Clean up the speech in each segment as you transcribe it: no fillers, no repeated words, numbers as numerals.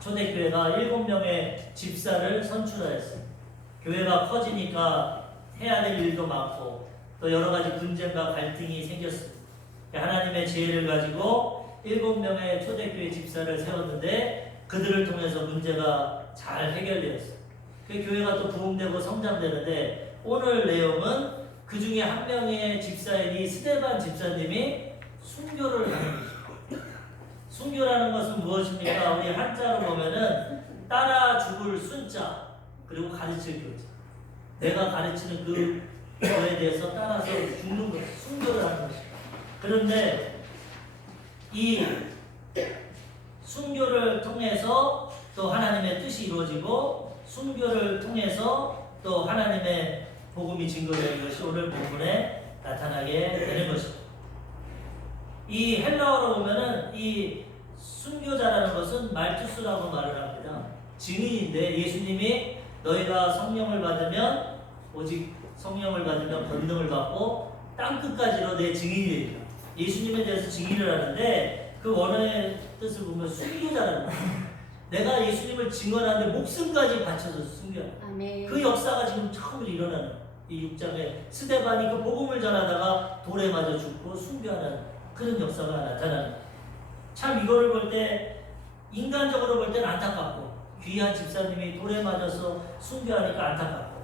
초대교회가 7명의 집사를 선출하였어요. 교회가 커지니까 해야 될 일도 많고 또 여러 가지 분쟁과 갈등이 생겼습니다. 하나님의 지혜를 가지고 7명의 초대교회 집사를 세웠는데 그들을 통해서 문제가 잘 해결되었어요. 그 교회가 또 부흥되고 성장되는데 오늘 내용은 그 중에 한 명의 집사인 이 스데반 집사님이 순교를 하는 거죠. 순교라는 것은 무엇입니까? 우리 한자로 보면은 따라 죽을 순자 그리고 가르칠 교자. 내가 가르치는 그 거에 대해서 따라서 죽는 것, 순교를 하는 것입니다. 그런데 이 순교를 통해서 또 하나님의 뜻이 이루어지고 순교를 통해서 또 하나님의 복음이 증거되는 것이 오늘 본문에 나타나게 되는 것입니다. 이 헬라어로 보면은 이 순교자라는 것은 말투스라고 말을 합니다. 증인인데 예수님이 너희가 성령을 받으면 오직 성령을 받으면 권능을 받고 땅끝까지로 내 증인이 되리라. 예수님에 대해서 증인을 하는데 그 원어의 뜻을 보면 순교자라는 거예요. 내가 예수님을 증언하는데 목숨까지 바쳐서 순교하는 그 역사가 지금 처음으로 일어나는 이 6장에 스데반이 그 복음을 전하다가 돌에 맞아 죽고 순교하는 그런 역사가 나타나는 거예요. 참 이거를 볼 때 인간적으로 볼 때는 안타깝고 귀한 집사님이 돌에 맞아서 순교하니까 안타깝고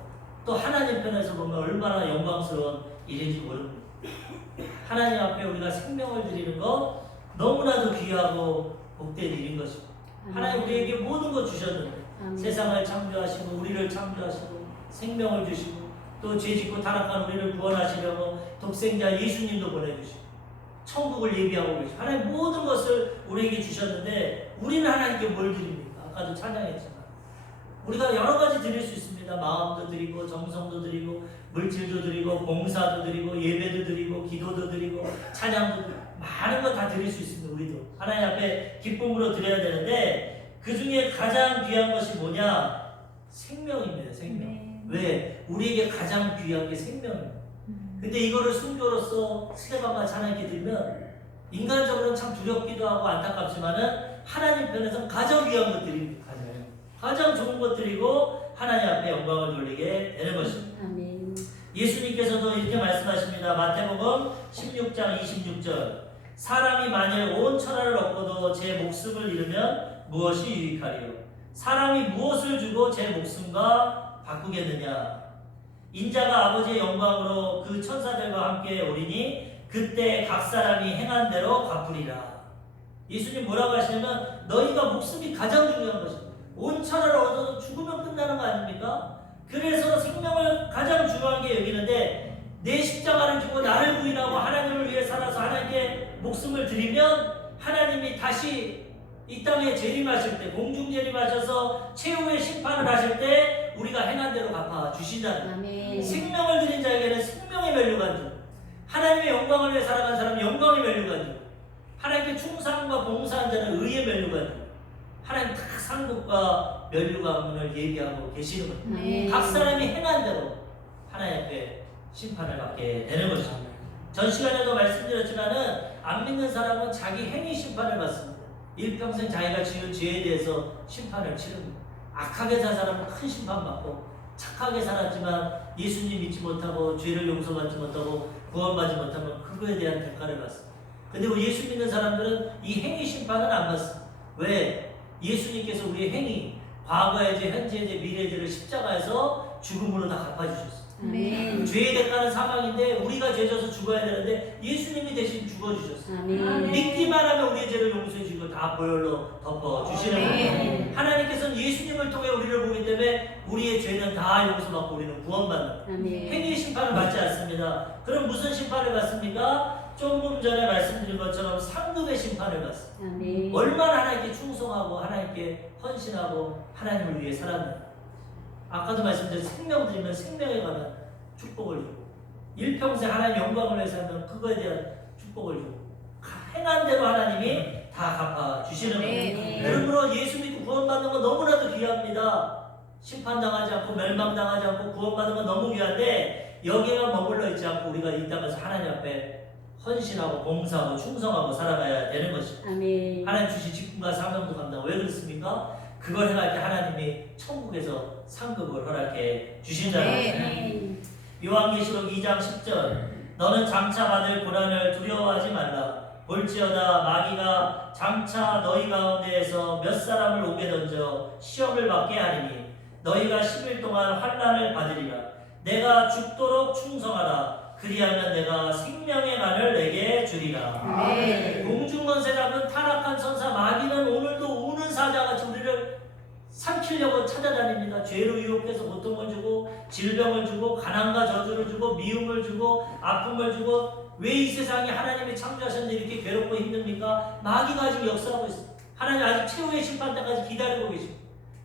또 하나님 편에서 보면 얼마나 영광스러운 일인지 모릅니다. 하나님 앞에 우리가 생명을 드리는 것 너무나도 귀하고 복된 일인 것입니다. 하나님 우리에게 모든 것 주셨는데 세상을 창조하시고 우리를 창조하시고 생명을 주시고 또 죄짓고 타락한 우리를 구원하시려고 독생자 예수님도 보내주시고 천국을 예비하고 계시고 하나님 모든 것을 우리에게 주셨는데 우리는 하나님께 뭘 드립니까? 아까도 찬양했지만 우리가 여러 가지 드릴 수 있습니다. 마음도 드리고 정성도 드리고 물질도 드리고 봉사도 드리고 예배도 드리고 기도도 드리고 찬양도 드리고 많은 거 다 드릴 수 있습니다. 우리도 하나님 앞에 기쁨으로 드려야 되는데 그 중에 가장 귀한 것이 뭐냐? 생명입니다. 생명. 왜? 우리에게 가장 귀한 게 생명입니다. 근데 이거를 순교로서 스데반과 하나님께 드리면 인간적으로는 참 두렵기도 하고 안타깝지만은 하나님 편에서는 가장 귀한 것들입니다. 가장 좋은 것들이고 하나님 앞에 영광을 돌리게 되는 것입니다. 아멘. 예수님께서도 이렇게 말씀하십니다. 마태복음 16장 26절 사람이 만일 온 천하를 얻고도 제 목숨을 잃으면 무엇이 유익하리요? 사람이 무엇을 주고 제 목숨과 바꾸겠느냐? 인자가 아버지의 영광으로 그 천사들과 함께 오리니 그때 각 사람이 행한 대로 갚으리라. 예수님 뭐라고 하시냐면 너희가 목숨이 가장 중요한 것입니다. 온 천하를 얻어도 죽으면 끝나는 거 아닙니까? 그래서 생명을 가장 중요한 게 여기는데 내 십자가를 지고 나를 부인하고 하나님을 위해 살아서 하나님께 목숨을 드리면 하나님이 다시 이 땅에 재림하실 때 공중 재림하셔서 최후의 심판을 하실 때 우리가 행한 대로 갚아 주신다는 생명을 드린 자에게는 생명의 멸류관 주 하나님의 영광을 위해 살아간 사람은 영광의 멸류관 주 하나님께 충성과 봉사한 자는 의의 멸류관 주 하나님 각 상급과 멸류관문을 예비하고 계시는 겁니다. 각 사람이 행한 대로 하나님 앞에 심판을 받게 되는 것입니다. 전 시간에도 말씀드렸지만은 안 믿는 사람은 자기 행위 심판을 받습니다. 일평생 자기가 지은 죄에 대해서 심판을 치릅니다. 악하게 산 사람은 큰 심판받고 착하게 살았지만 예수님 믿지 못하고 죄를 용서받지 못하고 구원받지 못하면 그거에 대한 대가를 받습니다. 근데 예수 믿는 사람들은 이 행위 심판은 안 받습니다. 왜? 예수님께서 우리의 행위, 과거의 죄, 현재의 죄, 미래의 죄를 십자가에서 죽음으로 다 갚아주셨어요. 죄의 대가는 사망인데 우리가 죄져서 죽어야 되는데 예수님이 대신 죽어주셨어요. 믿기만 하면 우리의 죄를 용서해 주시고 다 보혈로 덮어주시는 거예요. 하나님께서는 예수님을 통해 우리를 보기 때문에 우리의 죄는 다 용서받고 우리는 구원받는 행위 심판을 받지 않습니다. 그럼 무슨 심판을 받습니까? 조금 전에 말씀드린 것처럼 상급의 심판을 받습니다. 얼마나 하나님께 충성하고 하나님께 헌신하고 하나님을 위해 살았는가. 아까도 말씀드린 생명 드리면 생명에 관한 축복을 주고 일평생 하나님 영광을 위해 살면 그거에 대한 축복을 주고 행한 대로 하나님이 다 갚아주시는 거예요. 그러므로 예수 믿고 구원받는 건 너무나도 귀합니다. 심판당하지 않고 멸망당하지 않고 구원받는 건 너무 귀한데 여기에만 머물러 있지 않고 우리가 이 땅에서 하나님 앞에 헌신하고 봉사하고 충성하고 살아가야 되는 것입니다. 아멘. 하나님 주신 직분과 사명도 감당. 왜 그렇습니까? 그걸 행할 때 하나님이 천국에서 상급을 허락해 주신다는 거예요. 아멘. 요한계시록 2장 10절 너는 장차 받을 고난을 두려워하지 말라. 볼지어다 마귀가 장차 너희 가운데에서 몇 사람을 옥에 던져 시험을 받게 하리니 너희가 10일 동안 환난을 받으리라. 내가 죽도록 충성하라. 그리하면 내가 생명의 간을 내게 주리라. 아멘. 공중권세 잡은 타락한 천사 마귀는 오늘도 우는 사자같이 우리를 삼키려고 찾아다닙니다. 죄로 유혹해서 고통을 주고 질병을 주고 가난과 저주를 주고 미움을 주고 아픔을 주고. 왜 이 세상에 하나님이 창조하셨는데 이렇게 괴롭고 힘듭니까? 마귀가 아직 역사하고 있습니다. 하나님 아직 최후의 심판 때까지 기다리고 계십니다.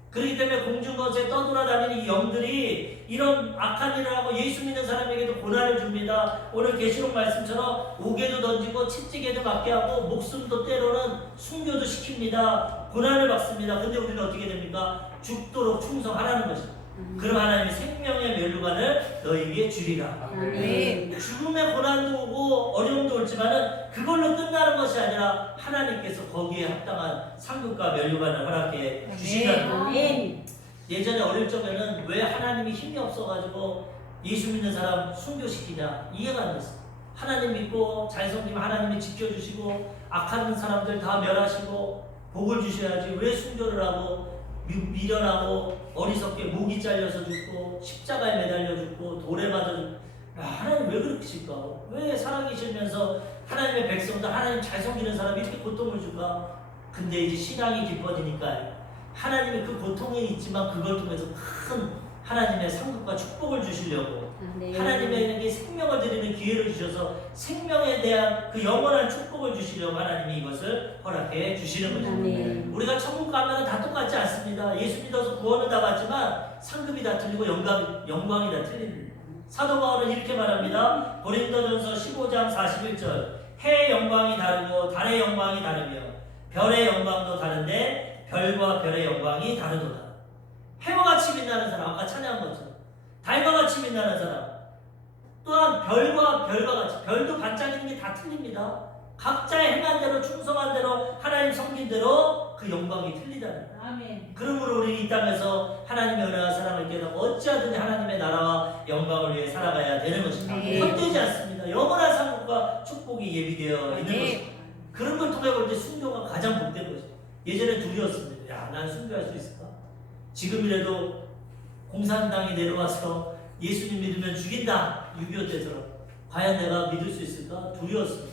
그렇기 때문에 공중권세에 떠돌아다니는 이 영들이 이런 악한 일을 하고 예수 믿는 사람에게도 고난을 줍니다. 오늘 계시록 말씀처럼 옥에도 던지고 채찍에도 맞게 하고 목숨도 때로는 순교도 시킵니다. 고난을 받습니다. 근데 우리는 어떻게 됩니까? 죽도록 충성하라는 것입니다. 그럼 하나님이 생명의 멸류관을 너희에게 주리라. 아멘. 죽음의 고난도 오고 어려움도 올지만은 그걸로 끝나는 것이 아니라 하나님께서 거기에 합당한 상급과 멸류관을 허락해 주신다는 거예요. 아멘. 예전에 어릴 적에는 왜 하나님이 힘이 없어가지고 예수 믿는 사람 순교시키냐 이해가 안 됐어요. 하나님 믿고 잘 섬기면 하나님이 지켜주시고 악한 사람들 다 멸하시고 복을 주셔야지 왜 순교를 하고 미련하고 어리석게 목이 잘려서 죽고 십자가에 매달려 죽고 돌에 맞아 죽고. 하나님 왜 그렇게 칠까? 왜 살아계시면서 하나님의 백성들 하나님 잘 섬기는 사람이 이렇게 고통을 줄까? 근데 이제 신앙이 깊어지니까 하나님이 그 고통이 있지만 그걸 통해서 큰 하나님의 상급과 축복을 주시려고 하나님에게 생명을 드리는 기회를 주셔서 생명에 대한 그 영원한 축복을 주시려고 하나님이 이것을 허락해 주시는 거죠. 아멘. 우리가 천국 가면 다 똑같지 않습니다. 예수 믿어서 구원은 다 받지만 상급이 다 틀리고 영광이 다 틀립니다. 사도 바울은 이렇게 말합니다. 고린도전서 15장 41절 해의 영광이 다르고 달의 영광이 다르며 별의 영광도 다른데 별과 별의 영광이 다르도다. 해와 같이 빛나는 사람, 아까 찬양한 것처럼 달과 같이 빛나는 사람, 또한 별과 별과 같이, 별도 반짝이는 게 다 틀립니다. 각자의 행한 대로 충성한 대로 하나님 섬긴 대로 그 영광이 틀리다는 거예요. 아멘. 그러므로 우리는 이 땅에서 하나님의 은혜와 사랑을 깨닫고 어찌하든지 하나님의 나라와 영광을 위해 살아가야 되는 것입니다. 네. 헛되지 않습니다. 영원한 상급과 축복이 예비되어 있는 네. 것입니다. 그런 걸 통해 볼 때 순교가 가장 복된 것입니다. 예전에 둘이었습니다. 야, 난 순교할 수 있을까? 지금이라도 공산당이 내려와서 예수님 믿으면 죽인다. 6.25 때처럼. 과연 내가 믿을 수 있을까? 두려웠습니다.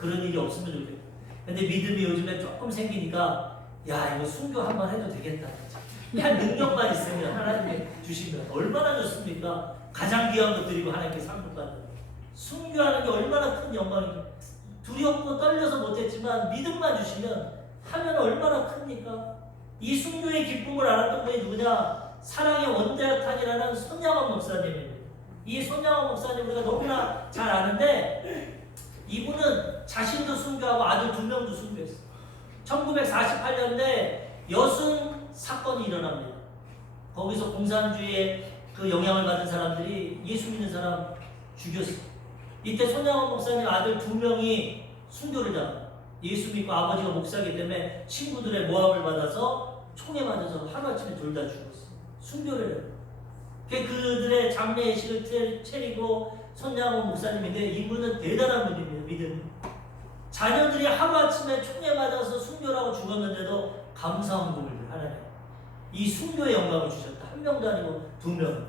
그런 일이 없으면 좋겠다. 근데 믿음이 요즘에 조금 생기니까 야, 이거 순교 한번 해도 되겠다. 할 능력만 있으면 하나님이 주시면 얼마나 좋습니까? 가장 귀한 것들이고 하나님께 상급 받는 순교하는 게 얼마나 큰 영광이죠. 두렵고 떨려서 못했지만 믿음만 주시면 하면 얼마나 큽니까? 이 순교의 기쁨을 알았던 분이 누구냐? 사랑의 원대학탄이라는 손양원 목사님입니다. 이 손양원 목사님 우리가 너무나 잘 아는데 이분은 자신도 순교하고 아들 2명도 순교했어요. 1948년대 여순 사건이 일어납니다. 거기서 공산주의의 그 영향을 받은 사람들이 예수 믿는 사람 죽였어요. 이때 손양원 목사님 아들 2명이 순교를 당합니다. 예수 믿고 아버지가 목사이기 때문에 친구들의 모함을 받아서 총에 맞아서 하루아침에 둘 다 죽었어요. 순교를 해요. 그들의 장례식을 차리고 손양원 목사님인데 이분은 대단한 분입니다. 믿음이. 자녀들이 하루아침에 총에 맞아서 순교를 하고 죽었는데도 감사한 분을 하나님. 이 순교의 영광을 주셨다. 한 명도 아니고 2명.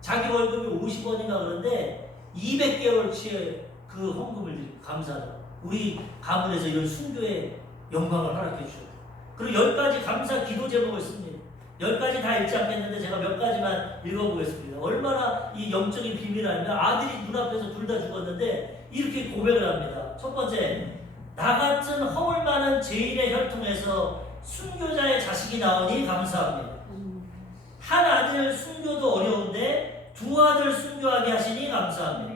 자기 월급이 50원인가 그런데 200개월치의 그 헌금을 드리고 감사하다. 우리 가문에서 이런 순교의 영광을 허락해 주셨다. 그리고 10가지 감사 기도 제목을 씁니다. 10가지 다 읽지 않겠는데 제가 몇 가지만 읽어보겠습니다. 얼마나 이 영적인 비밀을 알면 아들이 눈앞에서 둘 다 죽었는데 이렇게 고백을 합니다. 첫 번째, 나 같은 허물 많은 죄인의 혈통에서 순교자의 자식이 나오니 감사합니다. 한 아들 순교도 어려운데 2 아들 순교하게 하시니 감사합니다.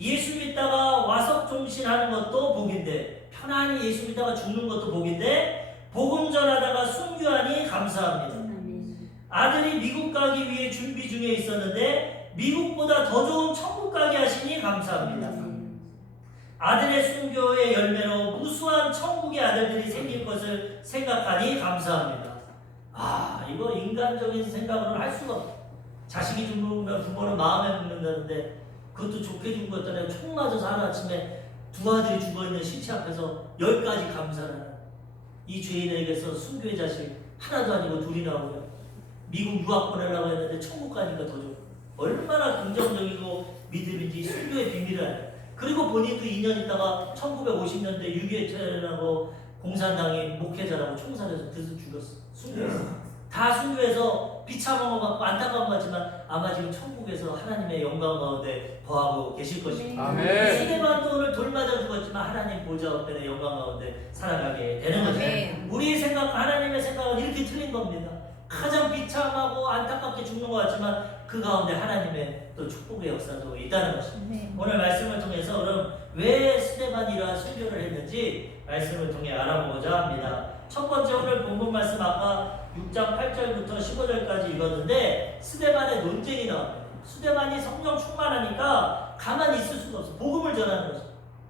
예수 믿다가 와서 종신하는 것도 복인데 편안히 예수 믿다가 죽는 것도 복인데 복음 전하다가 순교하니 감사합니다. 아들이 미국 가기 위해 준비 중에 있었는데 미국보다 더 좋은 천국 가게 하시니 감사합니다. 아들의 순교의 열매로 무수한 천국의 아들들이 생길 것을 생각하니 감사합니다. 이거 인간적인 생각으로는 할 수가 없어. 자식이 죽으면 부모는 마음에 묻는다는데 그것도 좋게 죽은 것 때문에 총 맞아서 하루아침에 두 아들이 죽어있는 시체 앞에서 10가지 감사를 하는 이 죄인에게서 순교의 자식 하나도 아니고 둘이 나오고요. 미국 유학 보내려고 했는데 천국 가니까 더 좋고 얼마나 긍정적이고 믿음인지 순교의 비밀을 알아요. 그리고 본인도 2년 있다가 1950년대 6.25 테러라고 공산당이 목회자라고 총살해서 그래서 죽였어. 순교했어. 다 순교해서 비참한 것 같고 안타까운 것 같지만 아마 지금 천국에서 하나님의 영광 가운데 거하고 계실 것입니다. 아멘. 스데반도 오늘 돌 맞아 죽었지만 하나님 보좌 앞에 영광 가운데 살아가게 되는 거죠. 우리의 생각, 하나님의 생각은 이렇게 틀린 겁니다. 가장 비참하고 안타깝게 죽는 것 같지만 그 가운데 하나님의 또 축복의 역사도 있다는 것입니다. 오늘 말씀을 통해서 그럼 왜 스데반이 이러한 순교를 했는지 말씀을 통해 알아보고자 합니다. 첫 번째 오늘 본문 말씀 아까 6장 8절부터 15절까지 읽었는데 스데반의 논쟁이 나옵니다. 스데반이 성령 충만하니까 가만히 있을 수가 없어. 복음을 전하는 거죠.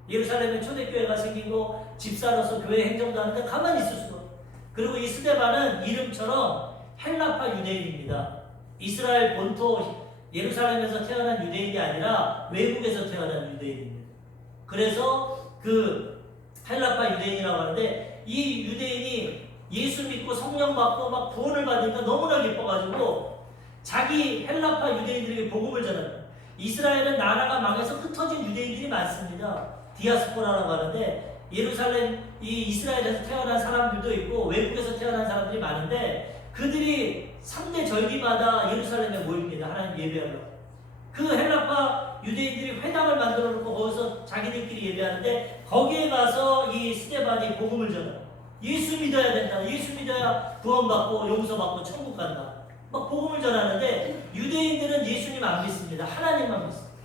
예루살렘에 초대교회가 생기고 집사로서 교회 행정도 하는데 가만히 있을 수가 없어. 그리고 이 스데반은 이름처럼 헬라파 유대인입니다. 이스라엘 본토 예루살렘에서 태어난 유대인이 아니라 외국에서 태어난 유대인입니다. 그래서 그 헬라파 유대인이라고 하는데 이 유대인이 예수 믿고 성령 받고 막 구원을 받으니까 너무나 기뻐가지고 자기 헬라파 유대인들에게 복음을 전합니다. 이스라엘은 나라가 망해서 흩어진 유대인들이 많습니다. 디아스포라라고 하는데 예루살렘 이 이스라엘에서 태어난 사람들도 있고 외국에서 태어난 사람들이 많은데 그들이 3대 절기마다 예루살렘에 모입니다. 하나님 예배하러. 그 헬라파 유대인들이 회당을 만들어 놓고 거기서 자기들끼리 예배하는데 거기에 가서 이 스데반이 복음을 전해요. 예수 믿어야 된다. 예수 믿어야 구원받고 용서받고 천국 간다. 막 복음을 전하는데 유대인들은 예수님 안 믿습니다. 하나님만 믿습니다.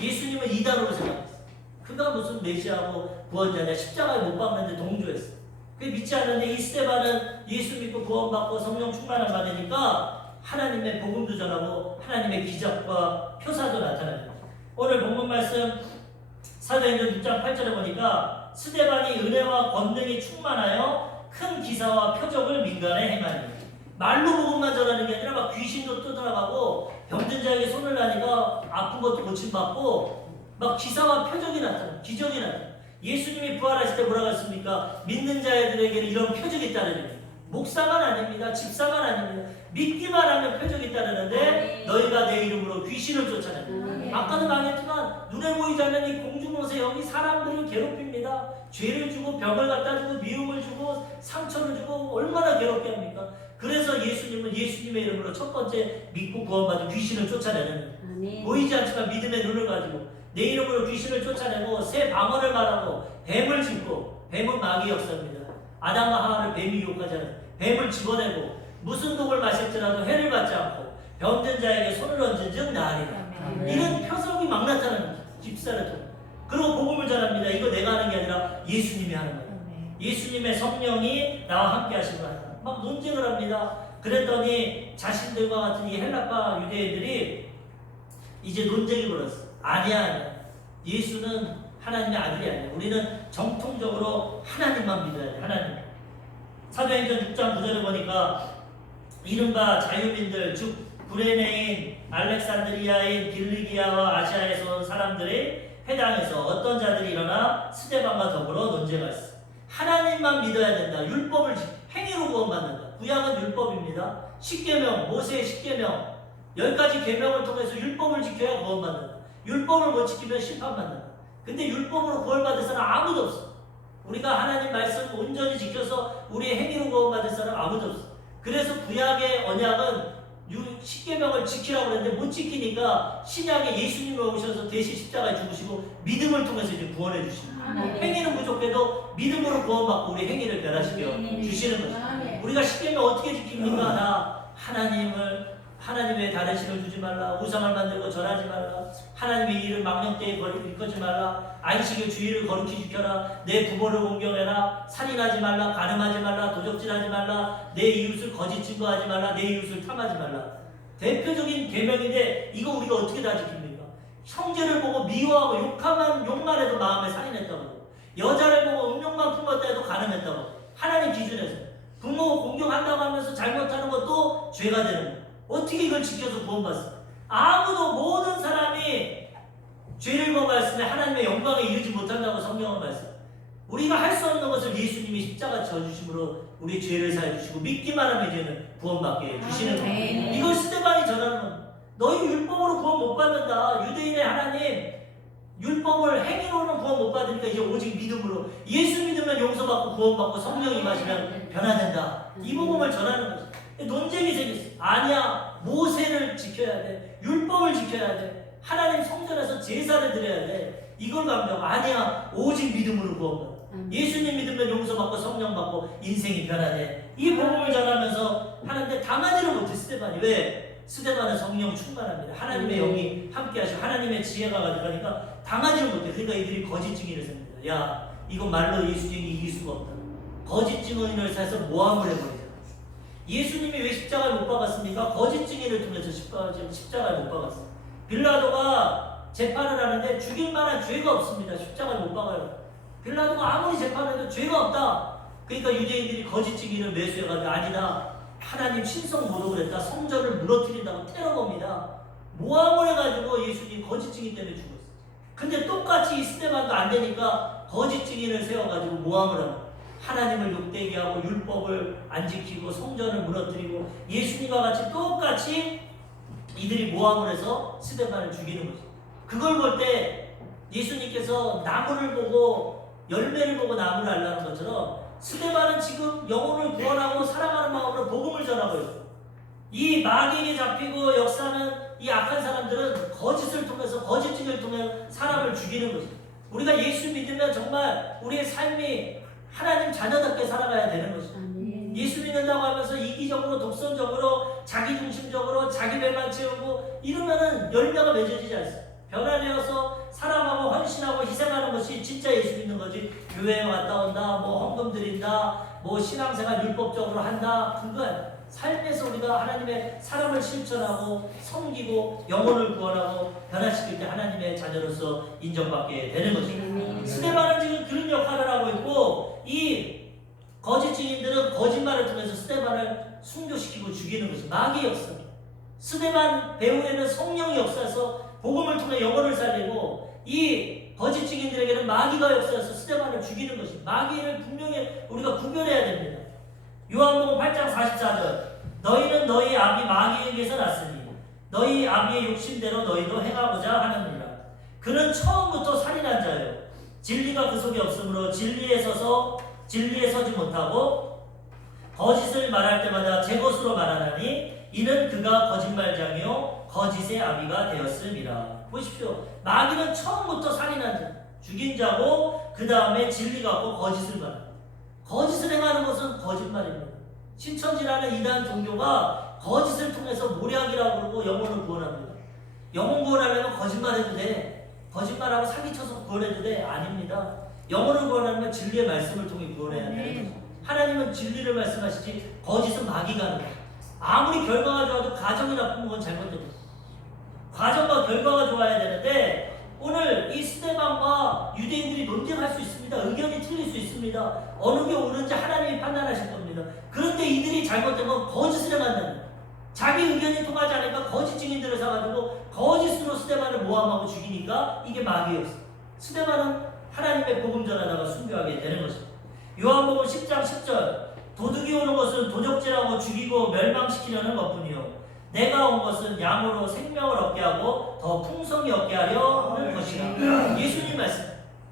예수님은 이단으로 생각했어요. 그가 무슨 메시아고 구원자냐. 십자가에 못 박는데 동조했어요. 그 믿지 않는데 이 스데반은 예수 믿고 구원받고 성령 충만을 받으니까 하나님의 복음도 전하고 하나님의 기적과 표사도 나타납니다. 오늘 본문 말씀 사도행전 6장 8절에 보니까 스데반이 은혜와 권능이 충만하여 큰 기사와 표적을 민간에 행하니 말로 복음만 전하는 게 아니라 막 귀신도 뜯어나가고 병든 자에게 손을 나니까 아픈 것도 고침받고 막 기사와 표적이 나타나 기적이 나타나. 예수님이 부활하실 때 뭐라고 했습니까? 믿는 자들에게는 이런 표적이 따르니 목사만 아닙니다. 집사만 아닙니다. 믿기만 하면 표적이 따르는데 너희가 내 이름으로 귀신을 쫓아낸다. 아까도 말했지만 눈에 보이지 않는 이 공중노새 여기 사람들을 괴롭힙니다. 죄를 주고 병을 갖다 주고 미움을 주고 상처를 주고 얼마나 괴롭게 합니까? 그래서 예수님은 예수님의 이름으로 첫 번째 믿고 구원받은 귀신을 쫓아내는 보이지 않지만 믿음의 눈을 가지고 내 이름으로 귀신을 쫓아내고 새 방언을 말하고 뱀을 짚고 뱀은 마귀의 역사입니다. 아담과 하와를 뱀이 유혹하잖아요. 뱀을 집어내고 무슨 독을 마실지라도 해를 받지 않고 병든 자에게 손을 얹은 즉 나으리라. 이런 표적이 막 나타나는 거죠. 집사를 통해. 그리고 복음을 전합니다. 이거 내가 하는 게 아니라 예수님이 하는 거예요. 예수님의 성령이 나와 함께 하신 거예요. 막 논쟁을 합니다. 그랬더니 자신들과 같은 이 헬라파 유대인들이 이제 논쟁이 벌었어. 아니야. 예수는 하나님의 아들이 아니야. 우리는 정통적으로 하나님만 믿어야 돼. 하나님. 사도행전 6장 9절에 보니까 이른바 자유민들 즉 구레네인, 알렉산드리아인, 빌리기아와 아시아에서 온 사람들의 회당에서 어떤 자들이 일어나 스데반과 더불어 논쟁을 했어. 하나님만 믿어야 된다. 율법을 행위로 구원받는다. 구약은 율법입니다. 십계명, 모세의 십계명 10가지 계명을 통해서 율법을 지켜야 구원받는다. 율법을 못 지키면 심판받는다. 근데 율법으로 구원받을 사람 아무도 없어. 우리가 하나님 말씀 온전히 지켜서 우리의 행위로 구원받을 사람 아무도 없어. 그래서 구약의 언약은 십계명을 지키라고 그랬는데 못 지키니까 신약에 예수님이 오셔서 대신 십자가에 죽으시고 믿음을 통해서 이제 구원해 주십니다. 행위는 부족해도 믿음으로 구원받고 우리 행위를 변화시켜 주시는 거죠. 우리가 십계명 어떻게 지킵니까? 나 하나님의 다른 신을 두지 말라. 우상을 만들고 절하지 말라. 하나님의 일을 망령되이 일컫지 말라. 안식일 주일을 거룩히 지켜라. 내 부모를 공경해라. 살인하지 말라. 간음하지 말라. 도적질하지 말라. 내 이웃을 거짓 증거하지 말라. 내 이웃을 탐하지 말라. 대표적인 계명인데 이거 우리가 어떻게 다 지킵니까? 형제를 보고 미워하고 욕만 해도 마음에 살인했다고. 여자를 보고 음욕만 품었다 해도 가늠했다고. 하나님 기준에서. 부모 공경한다고 하면서 잘못하는 것도 죄가 되는 거예요. 어떻게 이걸 지켜서 구원받았어요? 아무도 모든 사람이 죄를 범하였으며 하나님의 영광에 이르지 못한다고 성경은 말씀. 우리가 할 수 없는 것을 예수님이 십자가 져주심으로 우리 죄를 사해주시고 믿기만 하면 이제는 구원받게 해주시는 거예요. 이걸 스데반이 전하는 겁니다. 너희 율법으로 구원 못 받는다. 유대인의 하나님 율법을 행위로는 구원 못 받으니까 이제 오직 믿음으로 예수 믿으면 용서받고 구원받고 성령 임하시면 변화된다. 이 복음을 전하는 거죠. 논쟁이 생겼어. 아니야, 모세를 지켜야 돼. 율법을 지켜야 돼. 하나님 성전에서 제사를 드려야 돼. 이걸 강조하고 아니야, 오직 믿음으로 구원받아. 예수님 믿으면 용서받고 성령 받고 인생이 변화돼. 이 복음을 전하면서 하는데 당하지를 못해 스데반이. 왜? 스데반은 성령 충만합니다. 하나님의 영이 함께 하시고 하나님의 지혜가 가득하니까 당하지를 못해. 그러니까 이들이 거짓 증인을 셉니다. 야, 이거 말로 예수 증인 이길 수가 없다. 거짓 증인을 사서 모함을 해버리잖아. 예수님이 왜 십자가를 못 박았습니까? 거짓 증인을 통해서 십자가를 못 박았어요. 빌라도가 재판을 하는데 죽일 만한 죄가 없습니다. 십자가를 못 박아요. 빌라도가 아무리 재판해도 죄가 없다. 그러니까 유대인들이 거짓 증인을 매수해가지고 아니다, 하나님 신성 모독을 했다, 성전을 무너뜨린다고 테러범이다, 모함을 해가지고 예수님 거짓 증인 때문에 죽었어요. 근데 똑같이 이 스데반도 안 되니까 거짓 증인을 세워가지고 모함을 하고 하나님을 욕되게 하고 율법을 안 지키고 성전을 무너뜨리고 예수님과 같이 똑같이 이들이 모함을 해서 스데반을 죽이는 거죠. 그걸 볼 때 예수님께서 나무를 보고 열매를 보고 나무를 알라는 것처럼 스데반은 지금 영혼을 구원하고 사랑하는 마음으로 복음을 전하고 있어요. 이 마귀에게 잡히고 역사는 이 악한 사람들은 거짓을 통해서 거짓 증을 통해 사람을 죽이는 거죠. 우리가 예수 믿으면 정말 우리의 삶이 하나님 자녀답게 살아가야 되는 것이죠. 예수 믿는다고 하면서 이기적으로 독선적으로 자기중심적으로 자기 배만 채우고 이러면은 열매가 맺어지지 않습니다. 변화되어서 사랑하고 헌신하고 희생하는 것이 진짜 예수 믿는 거지. 교회에 왔다 온다, 뭐 헌금 드린다, 뭐 신앙생활 율법적으로 한다, 그건 삶에서 우리가 하나님의 사랑을 실천하고 섬기고 영혼을 구원하고 변화시킬 때 하나님의 자녀로서 인정받게 되는 것입니다. 스데반은 지금 그런 역할을 하고 있고 이 거짓 증인들은 거짓말을 통해서 스데반을 순교시키고 죽이는 것이 마귀의 역사. 스데반 배후에는 성령이 역사해서 복음을 통해 영혼을 살리고 이 거짓 증인들에게는 마귀가 역사해서 스데반을 죽이는 것이 마귀를 분명히 우리가 구별해야 됩니다. 요한복음 8장 44절 너희는 너희 아비 마귀에게서 났으니 너희 아비의 욕심대로 너희도 행하고자 하느니라. 그는 처음부터 살인한 자요 진리가 그 속에 없으므로 진리에 서지 못하고 거짓을 말할 때마다 제 것으로 말하나니 이는 그가 거짓말장이요 거짓의 아비가 되었음이라. 보십시오. 마귀는 처음부터 살인한 자, 죽인 자고 그 다음에 진리가 없고 거짓을 말합니다. 거짓을 행하는 것은 거짓말입니다. 신천지라는 이단 종교가 거짓을 통해서 모략이라고 그러고 영혼을 구원합니다. 영혼 구원하려면 거짓말해도 돼. 거짓말하고 사기쳐서 구원해도 돼. 아닙니다. 영혼을 구원하려면 진리의 말씀을 통해 구원해야 돼요. 하나님은 진리를 말씀하시지 거짓은 마귀가 하는 거예요. 아무리 결과가 좋아도 가정이 나쁘면 그건 잘못됩니다. 과정과 결과가 좋아야 되는데 오늘 이 스데반과 유대인들이 논쟁할 수 있습니다. 의견이 틀릴 수 있습니다. 어느 게 옳은지 하나님이 판단하실 겁니다. 그런데 이들이 잘못되면 거짓을 행한다는 거예요. 자기 의견이 통하지 않으니까 거짓 증인들을 사가지고 거짓으로 스데반을 모함하고 죽이니까 이게 마귀였어요. 스데반은 하나님의 복음 전하다가 순교하게 되는 것입니다. 요한복음 10장 10절 도둑이 오는 것은 도적질하고 죽이고 멸망시키려는 것뿐이요 내가 온 것은 양으로 생명을 얻게 하고 더 풍성히 얻게 하려는 것이라. 예수님 말씀.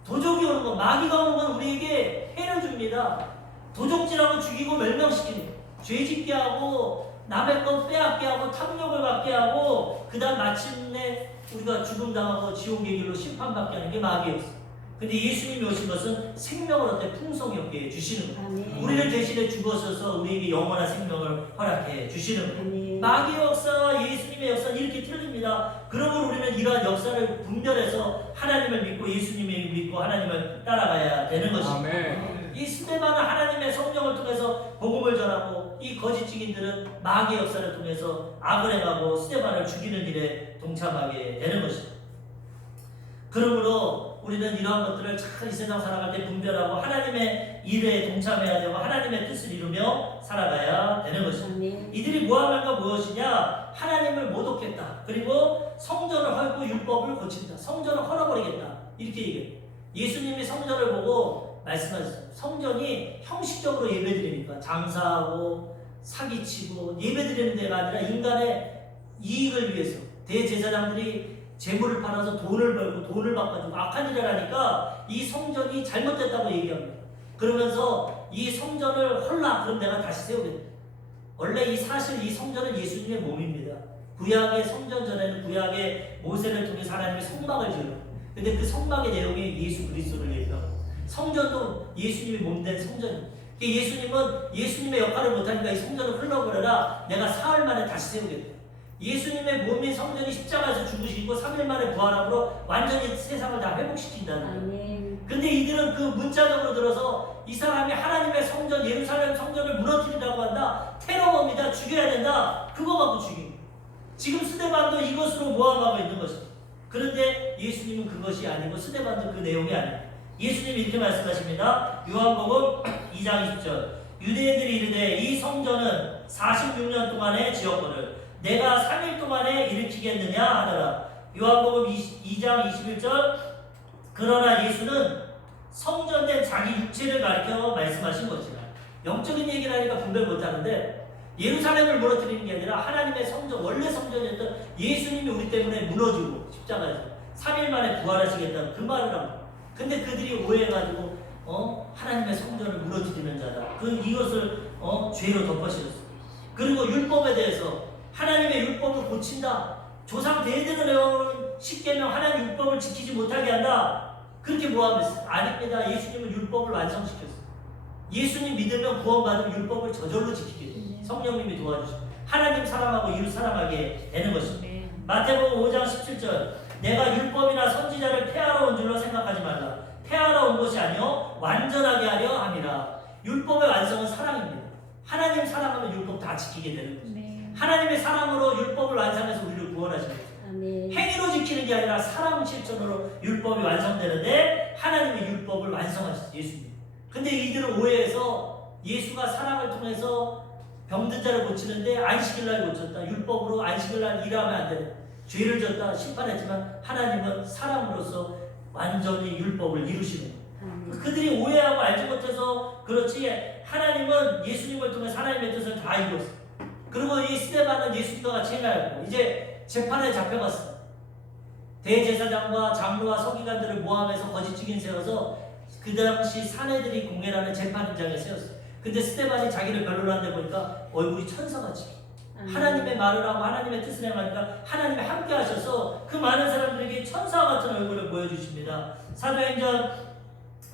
도적이 오는 것, 마귀가 오는 건 우리에게 해를 줍니다. 도적질하고 죽이고 멸망시키는 죄짓게 하고 남의 것 빼앗게 하고 탐욕을 받게 하고 그 다음 마침내 우리가 죽음당하고 지옥의 길로 심판받게 하는 게 마귀였어요. 근데 예수님이 오신 것은 생명을 얻게 풍성히 얻게 해주시는 거예요. 우리를 대신에 죽어서서 우리에게 영원한 생명을 허락해 주시는 거예요. 마귀의 역사와 예수님의 역사는 이렇게 틀립니다. 그러므로 우리는 이러한 역사를 분별해서 하나님을 믿고 예수님을 믿고 하나님을 따라가야 되는 것입니다. 이 스데반은 하나님의 성령을 통해서 복음을 전하고 이 거짓 증인들은 마귀의 역사를 통해서 악을 행하고 스데반을 죽이는 일에 동참하게 되는 것입니다. 그러므로 우리는 이러한 것들을 잘 이 세상 살아갈 때 분별하고 하나님의 일에 동참해야 되고 하나님의 뜻을 이루며 살아가야 되는 것입니다. 이들이 모함한 건 무엇이냐? 하나님을 모독했다. 그리고 성전을 헐고 율법을 고친다. 성전을 헐어버리겠다. 이렇게 얘기해요. 예수님이 성전을 보고 말씀하셨어요. 성전이 형식적으로 예배드리니까 장사하고 사기치고 예배드리는 데가 아니라 인간의 이익을 위해서 대제사장들이 재물을 팔아서 돈을 벌고 돈을 바꿔주고 악한 일을 하니까 이 성전이 잘못됐다고 얘기합니다. 그러면서 이 성전을 헐라 그럼 내가 다시 세우겠다. 원래 이 사실 이 성전은 예수님의 몸입니다. 구약의 성전 전에는 구약의 모세를 통해 하나님의 성막을 지어요. 근데 그 성막의 내용이 예수 그리스도를 얘기하고 성전도 예수님이 몸된 성전입니다. 예수님은 예수님의 역할을 못하니까 이 성전을 흘러버려라. 내가 사흘 만에 다시 세우겠다. 예수님의 몸인 성전이 십자가에서 죽으시고 3일 만에 부활함으로 완전히 세상을 다 회복시킨다는 거예요. 근데 이들은 그 문자적으로 들어서 이 사람이 하나님의 성전 예루살렘 성전을 무너뜨리라고 한다. 테러범이다. 죽여야 된다. 그거 갖고 죽인. 지금 스데반도 이것으로 모함하고 있는 것입니다. 그런데 예수님은 그것이 아니고 스데반도 그 내용이 아니에요. 예수님이 이렇게 말씀하십니다. 요한복음 2장 20절 유대인들이 이르되 이 성전은 46년 동안에 지었거늘 내가 3일 동안에 일으키겠느냐 하더라. 요한복음 2장 21절 그러나 예수는 성전된 자기 육체를 가리켜 말씀하신 것이라. 영적인 얘기를 하니까 분별 못하는데 예루살렘을 무너뜨리는 게 아니라 하나님의 성전 원래 성전이었던 예수님이 우리 때문에 무너지고 십자가에서 3일 만에 부활하시겠다는 그 말을 합니다. 근데 그들이 오해해가지고 하나님의 성전을 무너뜨리는 자다. 이것을 죄로 덮어씌웠어. 그리고 율법에 대해서 하나님의 율법을 고친다. 조상 대대로 내어오는 십계명 하나님 율법을 지키지 못하게 한다. 그렇게 모함했어요. 아닙니다. 예수님은 율법을 완성시켰어요. 예수님 믿으면 구원받은 율법을 저절로 지키게 돼요. 성령님이 도와주시고 하나님 사랑하고 이웃 사랑하게 되는 것입니다. 마태복음 5장 17절 내가 율법이나 선지자를 폐하러 온 줄로 생각하지 말라. 폐하러 온 것이 아니요 완전하게 하려 함이라. 율법의 완성은 사랑입니다. 하나님 사랑하면 율법 다 지키게 되는 것입니다. 하나님의 사랑으로 율법을 완성해서 우리를 구원하시는 것입니다. 행위로 지키는 게 아니라 사랑 실천으로 율법이 완성되는데 하나님의 율법을 완성하셨어요. 예수님. 근데 이들은 오해해서 예수가 사랑을 통해서 병든 자를 고치는데 안식일날 고쳤다. 율법으로 안식일날 일하면 안 되는 죄를 졌다 심판했지만 하나님은 사랑으로서 완전히 율법을 이루시는 거예요. 그들이 오해하고 알지 못해서 그렇지 하나님은 예수님을 통해 하나님의 뜻을 다 이루었어요. 그리고 이 스데반은 예수님과 같이 행하였고 이제 재판에 잡혀갔어요. 대제사장과 장로와 서기관들을 모함해서 거짓 증인 세워서 그 당시 사내들이 공개하는 재판장에 세웠어요. 근데 스데반이 자기를 변론하는데 보니까 얼굴이 천사같이 하나님의 말을 하고 하나님의 뜻을 행하니까 하나님이 함께 하셔서 그 많은 사람들에게 천사와 같은 얼굴을 보여주십니다. 사도행전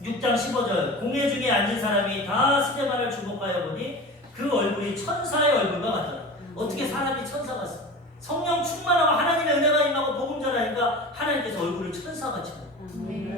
6장 15절 공회 중에 앉은 사람이 다 스데반을 주목하여 보니 그 얼굴이 천사의 얼굴과 같더라. 어떻게 사람이 천사 같습니까? 성령 충만하고 하나님의 은혜가 임하고 복음 전하니까 하나님께서 얼굴을 천사같이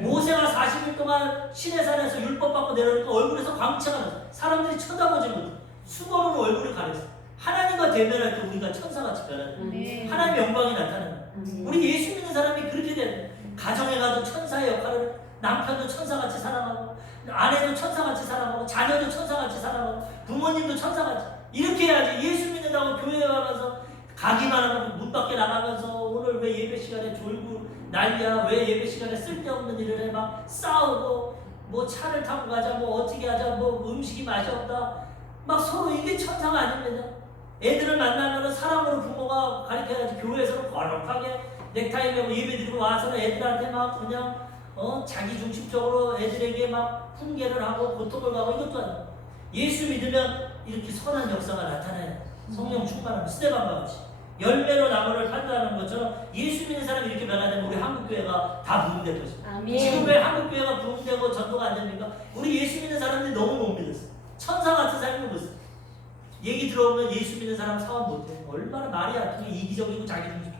모세가 40일 동안 시내산에서 율법 받고 내려오니까 얼굴에서 광채가 났어. 사람들이 쳐다보지 못해. 수건으로 얼굴을 가렸어. 하나님과 대면할 때 우리가 천사같이 변하는 하나님의 영광이 나타나는 우리 예수 믿는 사람이 그렇게 되는 가정에 가도 천사의 역할을 남편도 천사같이 사랑하고 아내도 천사같이 사랑하고 자녀도 천사같이 사랑하고 부모님도 천사같이 이렇게 해야지. 예수 믿는다고 교회에 가면서 가기만 하고 문 밖에 나가면서 오늘 왜 예배 시간에 졸고 난리야 왜 예배 시간에 쓸데없는 일을 해 막 싸우고 뭐 차를 타고 가자 뭐 어떻게 하자 뭐 음식이 맛이 없다 막 서로 이게 천사가 아닙니다. 애들을 만나면은 사랑으로 부모가 가르쳐야지. 교회에서는 거룩하게 넥타이 메고 예배 드리고 와서는 애들한테 막 그냥 자기 중심적으로 애들에게 막 훈계를 하고 고통을 가고 이것도 아니에요. 예수 믿으면 이렇게 선한 역사가 나타나요. 성령 충만함 스데반과 같이 열매로 나무를 판단하는 것처럼 예수 믿는 사람이 이렇게 변화되면 우리 한국교회가 다 부흥될 것입니다. 지금 왜 한국교회가 부흥되고 전도가 안 됩니까? 우리 예수 믿는 사람들이 너무 못 믿었어요. 천사 같은 삶을 못 써요. 얘기 들어오면 예수 믿는 사람 사원 못해. 얼마나 말이 안 통해. 이기적이고 자기중심.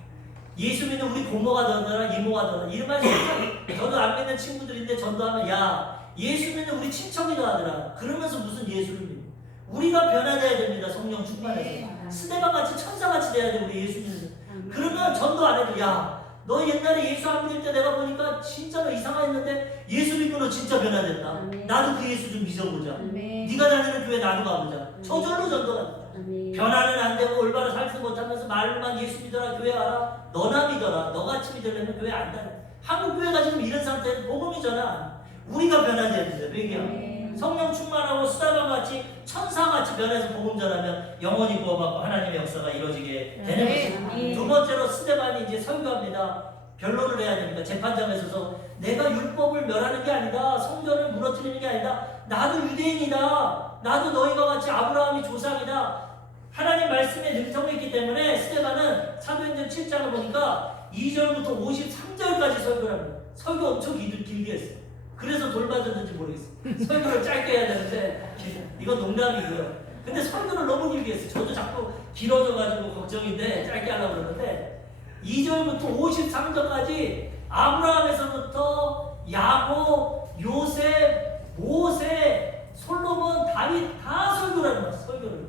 예수 믿는 우리 고모가 더더라 이모가 더더라 이런 말 진짜 저도 안 믿는 친구들인데 전도하면 야 예수 믿는 우리 친척이 더하더라. 그러면서 무슨 예수를 믿는 우리가 변화돼야 됩니다. 성령 충만해서 스데반같이 천사같이 돼야 돼. 우리 예수 믿는 그러면 전도 안 해도 야 너 옛날에 예수 안 믿을 때 내가 보니까 진짜로 이상했는데 예수 믿고 너 진짜 변화됐다. 아멘. 나도 그 예수 좀 믿어보자. 아멘. 네가 다니는 교회 나도 가보자. 저절로 전도가 아멘. 변화는 안 되고 올바로 살지 못하면서 말만 예수 믿어라 교회 와라. 너나 믿어라. 너같이 믿으려면 교회 안 다녀. 한국 교회가 지금 이런 상태에서 복음이 전화. 우리가 변화돼야 된다. 왜냐? 아멘. 성령 충만하고 수다방같이 천사같이 변해서 복음 전하면 영원히 구원받고 하나님의 역사가 이루어지게 되는 것입니다. 아멘. 두 번째로 스데반이 이제 설교합니다. 변론을 해야 됩니다. 재판장에 서서 내가 율법을 멸하는 게 아니다. 성전을 무너뜨리는 게 아니다. 나도 유대인이다. 나도 너희가 같이 아브라함이 조상이다. 하나님 말씀에 능통했기 때문에 스데반은 사도행전 7장을 보니까 2절부터 53절까지 설교를 합니다. 설교 엄청 길게 했어요. 그래서 돌 맞았는지 모르겠어요. 설교를 짧게 해야 되는데 이건 농담이고요. 근데 설교를 너무 길게 했어요. 저도 자꾸 길어져가지고 걱정인데 짧게 하려고 그러는데 2절부터 53절까지 아브라함에서부터 야곱, 요셉, 모세, 솔로몬, 다윗 다 설교를 하는 거예요. 설교를.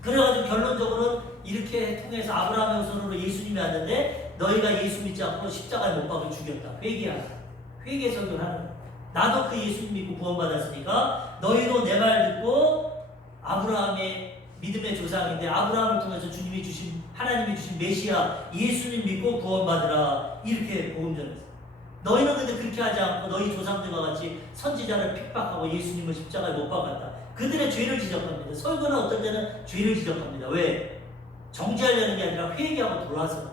그래가지고 결론적으로는 이렇게 통해서 아브라함의 후손으로 예수님이 왔는데 너희가 예수 믿지 않고 십자가에 못 박아 죽였다. 회개 설교를 하는 거예요. 나도 그 예수님 믿고 구원받았으니까 너희도 내 말 듣고 아브라함의 믿음의 조상인데 아브라함을 통해서 주님이 주신 하나님이 주신 메시아 예수님 믿고 구원받으라. 이렇게 복음 전했어요. 너희는 근데 그렇게 하지 않고 너희 조상들과 같이 선지자를 핍박하고 예수님을 십자가에 못 박았다. 그들의 죄를 지적합니다. 설교는 어떨 때는 죄를 지적합니다. 왜? 정죄하려는 게 아니라 회개하고 돌아서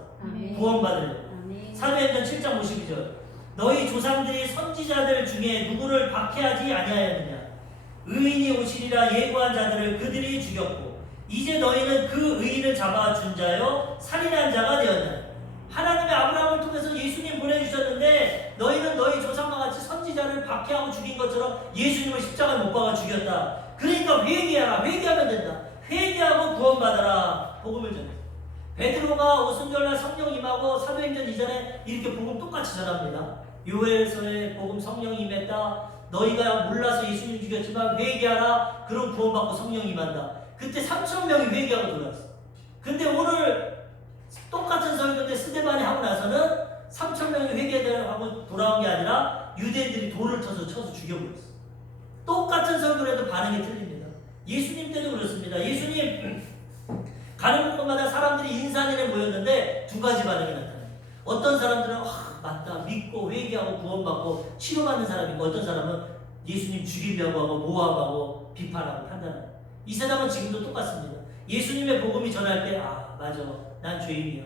구원받으려고. 사도행전 7장 52절 너희 조상들이 선지자들 중에 누구를 박해하지 아니하였느냐. 의인이 오시리라 예고한 자들을 그들이 죽였고 이제 너희는 그 의인을 잡아준 자여 살인한 자가 되었냐. 하나님의 아브라함을 통해서 예수님 보내주셨는데 너희는 너희 조상과 같이 선지자를 박해하고 죽인 것처럼 예수님을 십자가에 못 박아 죽였다. 그러니까 회개하라. 회개하면 된다. 회개하고 구원받아라. 복음을 전해. 베드로가 오순절날 성령 임하고 사도행전 이전에 이렇게 복음 똑같이 전합니다. 요엘서에 복음 성령 임했다. 너희가 몰라서 예수님 죽였지만 회개하라. 그럼 구원받고 성령 임한다. 그때 3,000명이 회개하고 돌아왔어. 근데 오늘 똑같은 설교인데 스데반이 하고 나서는 3,000명이 회개하고 돌아온 게 아니라 유대인들이 돌을 쳐서 죽여버렸어. 똑같은 설교를 해도 반응이 틀립니다. 예수님 때도 그렇습니다. 예수님 가는 곳마다 사람들이 인산인에 모였는데 두 가지 반응이 나타나요. 어떤 사람들은 맞다 믿고 회개하고 구원받고 치료받는 사람이 있고 어떤 사람은 예수님 죽이려고 하고 모함하고 비판하고 판단하고. 이 세상은 지금도 똑같습니다. 예수님의 복음이 전할 때 맞아 난 죄인이야.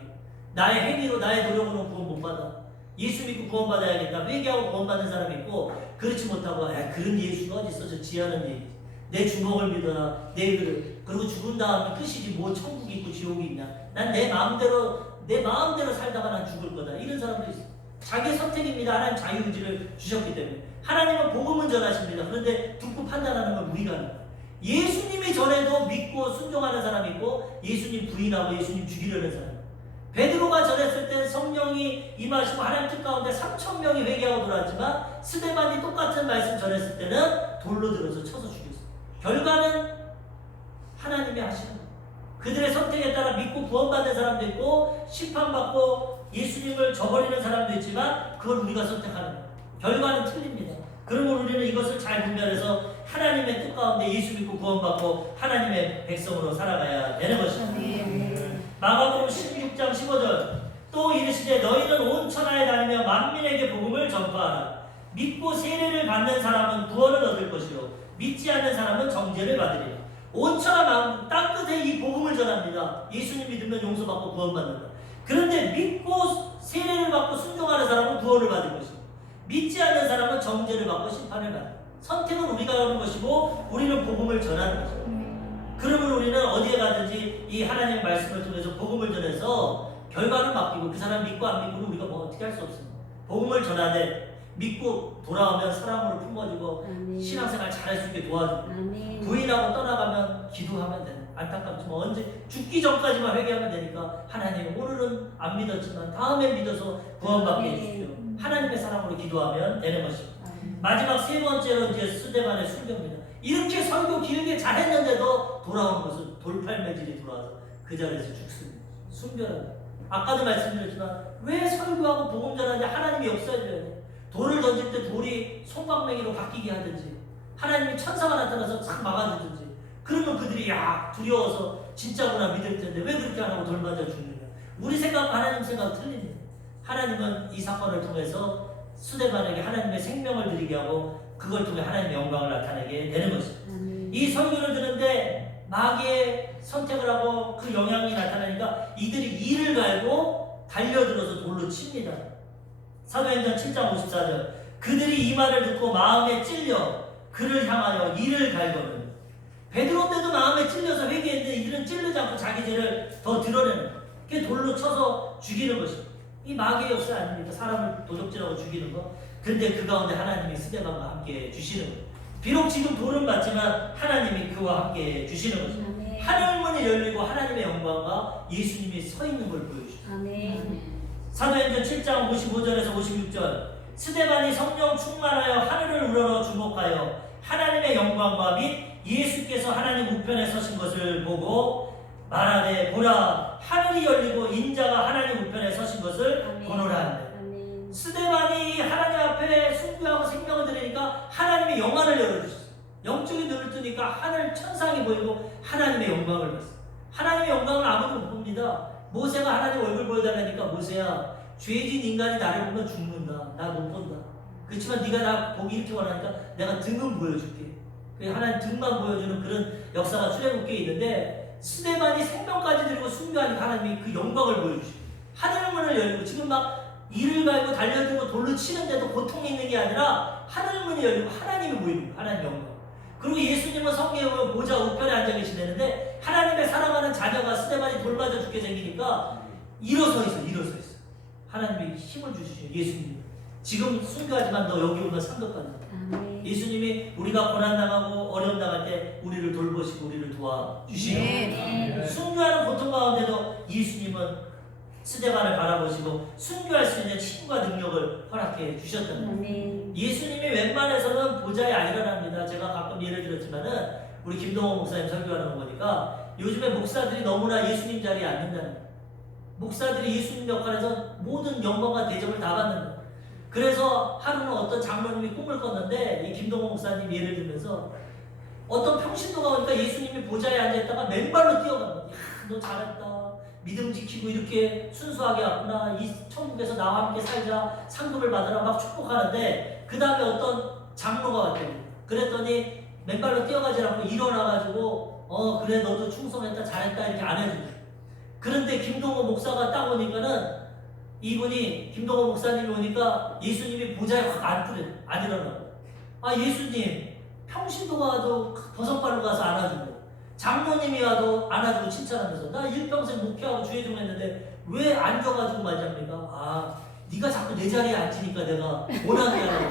나의 행위로 나의 노력으로 구원 못 받아. 예수 믿고 구원받아야겠다. 회개하고 구원받는 사람이 있고 그렇지 못하고 그런 예수가 어디 있어. 저 지하는 얘기. 내 주먹을 믿어라. 내 그릇. 그리고 죽은 다음에 끝이지 뭐 천국이 있고 지옥이 있냐. 난 내 마음대로 살다가 난 죽을 거다. 이런 사람도 있어. 자기 선택입니다. 하나님 자유의지를 주셨기 때문에. 하나님은 복음은 전하십니다. 그런데 듣고 판단하는 건 우리가 하는 거예요. 예수님이 전해도 믿고 순종하는 사람이 있고 예수님 부인하고 예수님 죽이려는 사람. 베드로가 전했을 때 성령이 임하시고 하나님 뜻 가운데 3,000명이 회개하고 돌아왔지만 스데반이 똑같은 말씀 전했을 때는 돌로 들어서 쳐서 죽였어요. 결과는 하나님이 하시는 거예요. 그들의 선택에 따라 믿고 구원받는 사람도 있고 심판받고 예수님을 저버리는 사람도 있지만 그걸 우리가 선택하는 거예요. 결과는 틀립니다. 그러면 우리는 이것을 잘 분별해서 하나님의 뜻 가운데 예수 믿고 구원받고 하나님의 백성으로 살아가야 되는 것입니다. 마가복음 16장 15절 또 이르시되 너희는 온 천하에 다니며 만민에게 복음을 전파하라. 믿고 세례를 받는 사람은 구원을 얻을 것이요 믿지 않는 사람은 정죄를 받으리라. 온 천하 땅 끝에 이 복음을 전합니다. 예수님 믿으면 용서받고 구원받는다. 그런데 믿고 세례를 받고 순종하는 사람은 구원을 받을 것이고 믿지 않는 사람은 정죄를 받고 심판을 받는다. 선택은 우리가 하는 것이고 우리는 복음을 전하는 것입니다. 그러면 우리는 어디에 가든지 이 하나님의 말씀을 통해서 복음을 전해서 결과는 맡기고 그 사람 믿고 안 믿고는 우리가 뭐 어떻게 할 수 없습니다. 복음을 전하되 믿고 돌아오면 사랑으로 품어주고 신앙생활 잘할 수 있게 도와주고 부인하고 떠나가면 기도하면 되는. 안타깝지만 언제 죽기 전까지만 회개하면 되니까 하나님 오늘은 안 믿었지만 다음에 믿어서 구원받게 해주십시오. 하나님의 사랑으로 기도하면 되는 것입니다. 마지막 세 번째로 이제 스데반의 순교입니다. 이렇게 설교 길게 잘했는데도 돌아온 것은 돌팔매질이 돌아와서 그 자리에서 죽습니다. 순교합니다. 아까도 말씀드렸지만 왜 설교하고 복음 전하는데 하나님이 역사해줘야 돼? 돌을 던질 때 돌이 손방망이로 바뀌게 하든지 하나님이 천사가 나타나서 싹 막아주든지 그러면 그들이 야 두려워서 진짜구나 믿을 텐데 왜 그렇게 안 하고 돌 맞아 죽느냐? 우리 생각과 하나님 생각 틀립니다. 하나님은 이 사건을 통해서 스데반에게 하나님의 생명을 드리게 하고 그걸 통해 하나님의 영광을 나타내게 되는 것입니다. 이 설교를 듣는데 마귀의 선택을 하고 그 영향이 나타나니까 이들이 이를 갈고 달려들어서 돌로 칩니다. 사도행전 7장 54절 그들이 이 말을 듣고 마음에 찔려 그를 향하여 이를 갈거든. 베드로 때도 마음에 찔려서 회개했는데 이들은 찔르지 않고 자기 죄를 더 드러내는 그게 돌로 쳐서 죽이는 것입니다. 이 마귀의 역사 아닙니까? 사람을 도적질하고 죽이는 거. 근데 그 가운데 하나님이 스데반과 함께 주시는 거예요. 비록 지금 돌은 맞지만 하나님이 그와 함께 주시는 거죠. 하늘문이 열리고 하나님의 영광과 예수님이 서 있는 걸 보여주죠. 사도행전 7장 55절에서 56절 스데반이 성령 충만하여 하늘을 우러러 주목하여 하나님의 영광과 및 예수께서 하나님 우편에 서신 것을 보고 말하되 보라 하늘이 열리고 인자가 하나님 우편에 서신 것을 보노라 한대. 스데반이 하나님 앞에 순교하고 생명을 드리니까 하나님의 영안을 열어주셨어요. 영적인 눈을 뜨니까 하늘 천상이 보이고 하나님의 영광을 봤어요. 하나님의 영광을 아무도 못 봅니다. 모세가 하나님 얼굴 보여달라니까 모세야 죄진 인간이 나를 보면 죽는다. 나 못 본다. 그렇지만 네가 나 보기 이렇게 원하니까 내가 등은 보여줄게. 하나님 등만 보여주는 그런 역사가 출애굽기에 있는데 스데반이 생명까지 드리고 순교하니까 하나님이 그 영광을 보여주시고 하늘문을 열리고 지금 막 이를 갈고 달려들고 돌로 치는데도 고통이 있는 게 아니라 하늘문이 열리고 하나님이 보이는 거예요. 하나님 영광. 그리고 예수님은 성경에 보면 보좌 우편에 앉아 계시는데 하나님의 사랑하는 자녀가 스데반이 돌 맞아 죽게 생기니까 일어서 있어. 하나님이 힘을 주시죠. 예수님. 지금 순교하지만 너 여기 오면 상급받는다. 예수님이 우리가 고난당하고 어려움 당할 때 우리를 돌보시고 우리를 도와주시는 순교하는 고통 가운데도 예수님은 스데반을 바라보시고 순교할 수 있는 힘과 능력을 허락해 주셨던 거예요. 예수님이 웬만해서는 보좌에 안 일어납니다. 제가 가끔 예를 들었지만은 우리 김동호 목사님 설교하는 거 보니까 요즘에 목사들이 너무나 예수님 자리에 앉는다는 거예요. 목사들이 예수님 역할에서 모든 영광과 대접을 다 받는다. 그래서 하루는 어떤 장로님이 꿈을 꿨는데 이 김동호 목사님 예를 들면서 어떤 평신도가 오니까 예수님이 보좌에 앉아있다가 맨발로 뛰어갑니다. 야, 너 잘했다. 믿음 지키고 이렇게 순수하게 왔구나. 이 천국에서 나와 함께 살자. 상급을 받으라 막 축복하는데 그 다음에 어떤 장로가 왔대요. 그랬더니 맨발로 뛰어가지 않고 일어나가지고 그래 너도 충성했다 잘했다 이렇게 안 해주죠. 그런데 김동호 목사가 딱 오니까는 이분이 김동호 목사님이 오니까 예수님이 보좌에 확 안 일어나고 예수님 평신도가 와도 버선발로 가서 안아주고 장로님이 와도 안아주고 칭찬하면서 나 일평생 목회하고 주의 좀 했는데 왜 앉아가지고 말잡니까? 네가 자꾸 내 자리에 앉으니까 내가 원하게 하라고.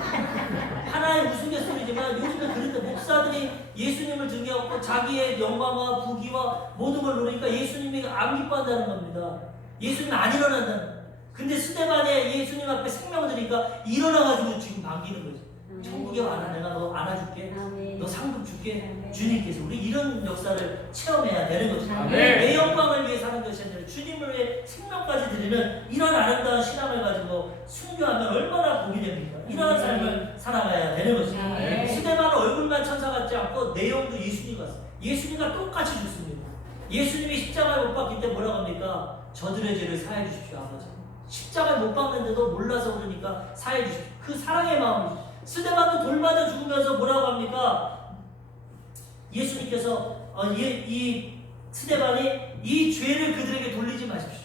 하나의 우스갯소리지만 요즘에 그런데 목사들이 예수님을 등에 업고 자기의 영광과 부귀와 모든 걸 노리니까 예수님이 안 기뻐한다는 겁니다. 예수님이 안 일어난다는 거예요. 근데 스데반이 예수님 앞에 생명을 드리니까 일어나가지고 지금 반기는 거지. 천국에 와라. 내가 너 안아줄게. 너 상급 줄게. 주님께서 우리 이런 역사를 체험해야 되는 거죠. 내 영광을 위해 사는 것이 아니라 주님을 위해 생명까지 드리는 이런 아름다운 신앙을 가지고 순교하면 얼마나 복이 됩니까? 이런 삶을 살아가야 되는 것입니다. 스데반은 얼굴만 천사 같지 않고 내용도 예수님 같습니다. 예수님과 똑같이 죽습니다. 예수님이 십자가에 못 박힐 때 뭐라고 합니까? 저들의 죄를 사해 주십시오 아버지. 십자가에 못 박는데도 몰라서 그러니까 사해 주십시오. 그 사랑의 마음이죠. 스데반도 돌 맞아 죽으면서 뭐라고 합니까? 예수님께서 이 스데반이 이 죄를 그들에게 돌리지 마십시오.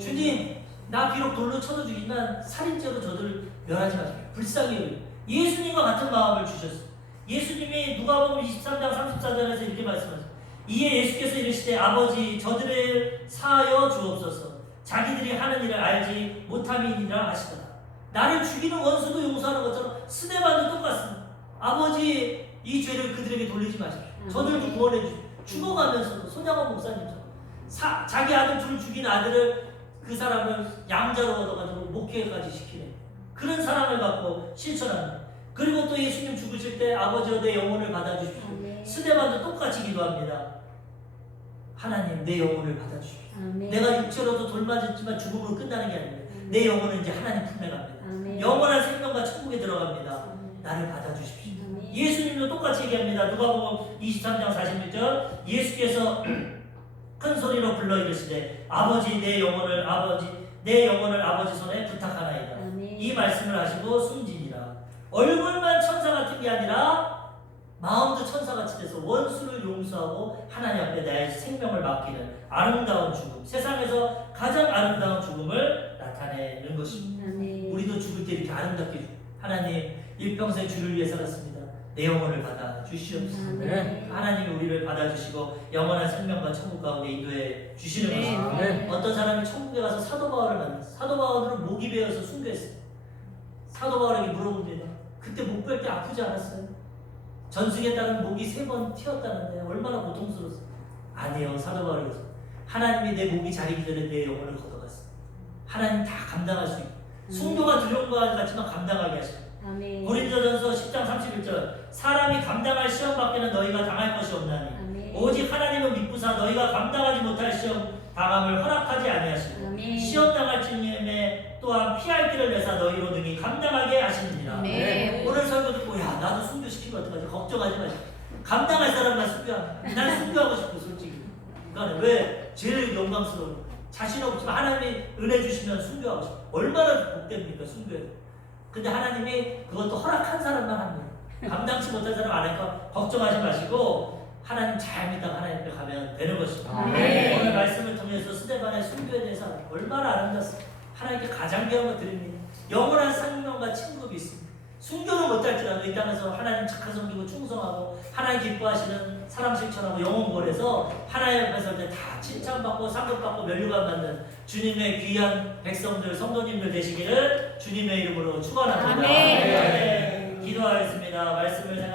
주님 나 비록 돌로 쳐도 죽이지만 살인죄로 저들을 멸하지 마십시오. 불쌍히 여기고 예수님과 같은 마음을 주셨어요. 예수님이 누가복음 23장 34절에서 이렇게 말씀하셨어요. 이에 예수께서 이르시되 아버지 저들을 사하여 주옵소서. 자기들이 하는 일을 알지 못함이니라 하시더라. 나를 죽이는 원수도 용서하는 것처럼 스데반도 똑같습니다. 아버지 이 죄를 그들에게 돌리지 마십시오. 저들도 구원해 주십시오. 죽어가면서도 손양원 목사님처럼 자기 아들 둘 죽인 아들을 그 사람을 양자로 얻어가지고 목회까지 시키는 그런 사랑을 갖고 실천합니다. 그리고 또 예수님 죽으실 때 아버지여 내 영혼을 받아주십시오. 스데반도 똑같이 기도합니다. 하나님 내 영혼을 받아주십시오. 아멘. 내가 육체로도 돌맞았지만 죽음으로 끝나는 게 아닙니다. 내 영혼은 이제 하나님 품에 갑니다. 아멘. 영원한 생명과 천국에 들어갑니다. 아멘. 나를 받아주십시오. 아멘. 예수님도 똑같이 얘기합니다. 누가복음 23장 46절 예수께서 큰 소리로 불러 이르시되 아버지 내 영혼을 아버지 손에 부탁하나이다. 아멘. 이 말씀을 하시고 숨지니라. 얼굴만 천사 같은 게 아니라 마음도 천사같이 돼서 원수를 용서하고 하나님 앞에 나의 생명을 맡기는 아름다운 죽음, 세상에서 가장 아름다운 죽음을 나타내는 것입니다. 아멘. 우리도 죽을 때 이렇게 아름답게 죽 하나님 일평생 주를 위해 살았습니다. 내 영혼을 받아 주시옵소서. 아멘. 하나님이 우리를 받아주시고 영원한 생명과 천국 가운데 인도해 주시는 네. 것입니다. 아멘. 어떤 사람이 천국에 가서 사도 바울을 만났어요. 사도 바울은 목이 베어서 순교했어요. 사도 바울에게 물어봅니다. 그때 목 벨 때 아프지 않았어요? 전승에 따른 목이 3번 튀었다는데 얼마나 고통스러웠어요. 아니요. 사도 바울이 하나님이 내 목이 자리기 전에 내 영혼을 걷어갔어요. 하나님 다 감당할 수 있고 순교가 두려운 것 같지만 감당하게 하시고 아멘. 고린도전서 10장 31절 사람이 감당할 시험 밖에는 너희가 당할 것이 없나니 아멘. 오직 하나님은 믿부사 너희가 감당하지 못할 시험 당함을 허락하지 아니하시고 아멘. 시험 당할 즈음에 또한 피할 길을 내사 너희로 능히 감당하게 하시느니라. 네. 오늘 설교 듣고 야 나도 순교시키면 어떡하지? 걱정하지 마시고 감당할 사람만 순교하고 난 순교하고 싶어 솔직히. 그러니까 왜 제일 영광스러운 자신 없지만 하나님이 은혜 주시면 순교하고 싶어. 얼마나 복됩니까 순교해. 근데 하나님이 그것도 허락한 사람만 합니다. 감당치 못한 사람 안 하니까 걱정하지 마시고 하나님 잘 믿다가 하나님 앞에 가면 되는 것입니다. 아멘. 오늘 말씀을 통해서 스데반의 순교에 대해서 얼마나 아름답습니까? 하나님께 가장 귀한 것 드립니다. 영원한 생명과 친급이 있습니다. 순교는 못할지라도 이 땅에서 하나님 착한 섬기고 충성하고 하나님 기뻐하시는 사람 실천하고 영혼 구원해서 하나님 앞에서 이제 다 칭찬받고 상급받고 면류관 받는 주님의 귀한 백성들 성도님들 되시기를 주님의 이름으로 축원합니다. 아멘. 기도하겠습니다. 말씀을 생각.